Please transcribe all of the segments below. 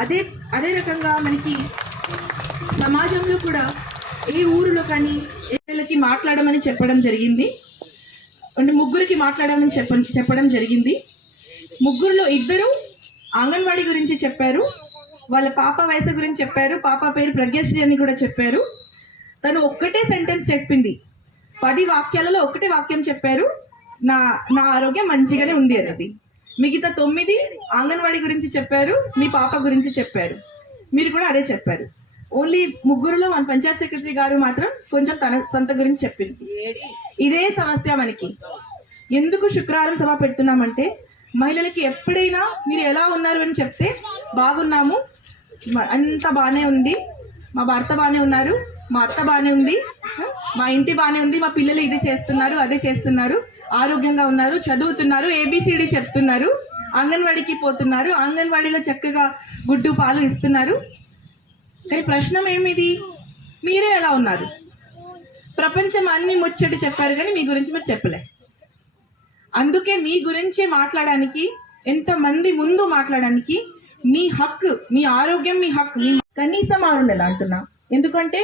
అదే అదే రకంగా మనకి సమాజంలో కూడా ఏ ఊరిలో కానీ ఏళ్ళకి మాట్లాడమని చెప్పడం జరిగింది. అంటే ముగ్గురికి మాట్లాడమని చెప్ప చెప్పడం జరిగింది. ముగ్గురులో ఇద్దరు అంగన్వాడీ గురించి చెప్పారు. వాళ్ళ పాప వయసు గురించి చెప్పారు. పాప పేరు ప్రజ్ఞశ్రీ అని కూడా చెప్పారు. తను ఒక్కటే సెంటెన్స్ చెప్పింది. పది వాక్యాలలో ఒకటే వాక్యం చెప్పారు. నా నా ఆరోగ్యం మంచిగానే ఉంది అనేది మిగతా తొమ్మిది అంగన్వాడీ గురించి చెప్పారు మీ పాప గురించి చెప్పారు. మీరు కూడా అదే చెప్పారు. ఓన్లీ ముగ్గురులో మన పంచాయత్ సెక్రటరీ గారు మాత్రం కొంచెం తన సొంత గురించి చెప్పింది. ఇదే సమస్య మనకి. ఎందుకు శుక్రవారం సభ పెడుతున్నామంటే మహిళలకి ఎప్పుడైనా మీరు ఎలా ఉన్నారు అని చెప్తే బాగున్నాము. అంత బాగానే ఉంది. మా భర్త బాగానే ఉన్నారు. మా అత్త బాగానే ఉంది. మా ఇంటి బాగానే ఉంది మా పిల్లలు ఇది చేస్తున్నారు అదే చేస్తున్నారు ఆరోగ్యంగా ఉన్నారు చదువుతున్నారు ఏబిసిడి చెప్తున్నారు అంగన్వాడీకి పోతున్నారు అంగన్వాడీలో చక్కగా గుడ్డు పాలు ఇస్తున్నారు. కానీ ప్రశ్న ఏమిది? మీరే ఎలా ఉన్నారు? ప్రపంచం అన్ని ముచ్చటి చెప్పారు కానీ మీ గురించి మీరు చెప్పలే. అందుకే మీ గురించి మాట్లాడడానికి ఎంతమంది ముందు మాట్లాడడానికి మీ హక్కు మీ ఆరోగ్యం మీ హక్కు మీ కనీసం ఆరు నెలలు అంటున్నా. ఎందుకంటే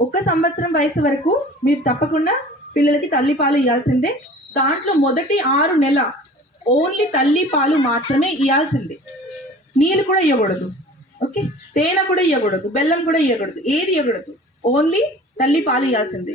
ఒక సంవత్సరం వయసు వరకు మీరు తప్పకుండా పిల్లలకి తల్లి పాలు ఇవ్వాల్సిందే దాంట్లో మొదటి ఆరు నెల ఓన్లీ తల్లి పాలు మాత్రమే ఇవ్వాల్సిందే నీళ్ళు కూడా ఇవ్వకూడదు ఓకే? తేనె కూడా ఇవ్వకూడదు బెల్లం కూడా ఇవ్వకూడదు ఏది ఇవ్వకూడదు ఓన్లీ తల్లి పాలు ఇవ్వాల్సిందే